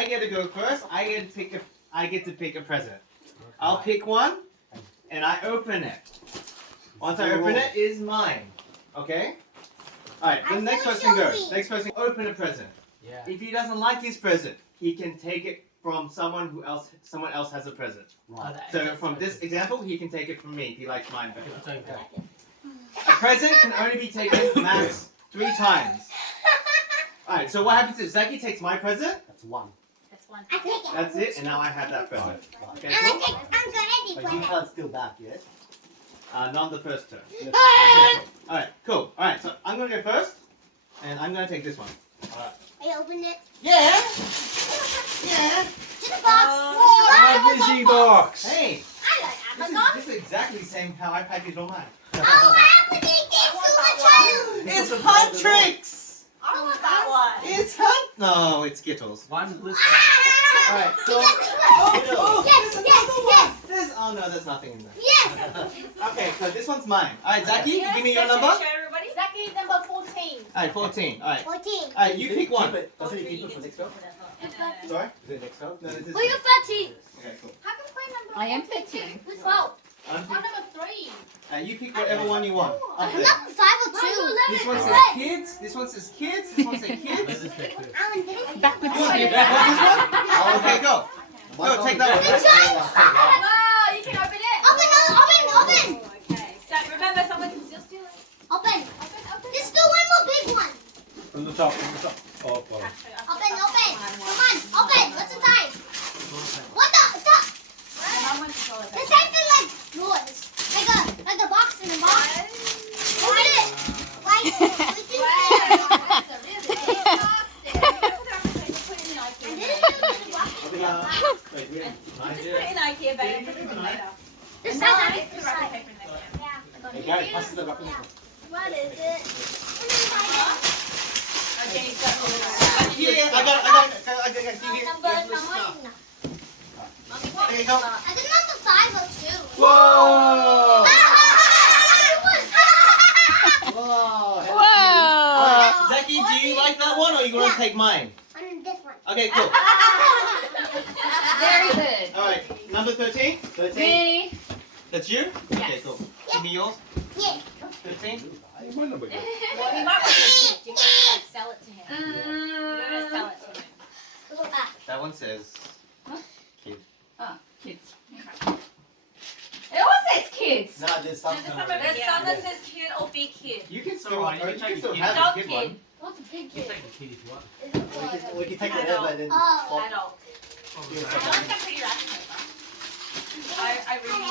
I get to go first. I get to pick a present. I'll pick one, and I open it. Once I open it, is mine. Okay. All right. The next person goes. Next person open a present. Yeah. If he doesn't like his present, he can take it from someone else has a present. Right. So from this example, he can take it from me if he likes mine better. It's okay. A present can only be taken max 3 times. Alright, so what happens is Zaki takes my present. That's one. That's one. I take it. That's it, and now I have that present. Okay, I'm cool? gonna take. But you can't steal back, yes? Not the first turn. Okay, cool. Alright, cool. Alright, so I'm gonna go first, and I'm gonna take this one. I opened it. Yeah! Yeah! To the box. A busy box. Hey! I like Amazon. This is exactly the same how I package all mine. Oh, Anthony gets to the child. It's Huntrix! I don't want that one. It's Hunt. No, it's Skittles. One blister. Alright, so. Yes. Oh no, there's nothing in there. Yes. Okay, so this one's mine. Alright, Zaki, Yes, give me your show number. everybody. Zaki, number 14. Alright, 14. Alright. 14. Alright, you pick one. Doesn't he keep it for next round? Sorry? Is it next round? No, this is. Oh, you're 13. Okay, cool. How come play number I am 13. 12. I'm I'm number 3. you pick whatever one you want. Up I'm there. number 5 or 2. This one says kids. This one says kids. This one says kids. Backwards. You want this one? Oh, okay, go. Go, take that one. Wow, you can open it. Open. Okay. So remember, someone can still steal it. Open. Open. There's still one more big one. From the top, Oh, well. Open. Come on. Open. What's the time? What the? The size is like yours. Like a box in a box. Open it. Wait, really? Just put it in IKEA bag. This This side. side. This side. Hey, Gary, pass the wrapping paper. What is it? Okay, he's got all Yeah, I got it. Here. There you go. I think that's a 5 or 2. Whoa! Whoa! Whoa! Alright, Zaki, do you like that one or you want to take mine? I'm this one. Okay, cool. Very good. Alright, number 13? 13? Me. That's you? Okay, cool. Give me yours. Yeah. 15? My number. Well, you might want to you have to like sell it to him. You're gonna sell it to him. That one says kid. Oh, kids. It all says kids. Nah, there's something. There's some that says kid or big kid. You can still, alright, or you you can can take still the have Dog a kid kid. one. What's a big You kid? take the kid if you want. Is it We can take Adult. whatever and then Oh. swap. Adult. Yeah. I like that pretty wrapping paper. I really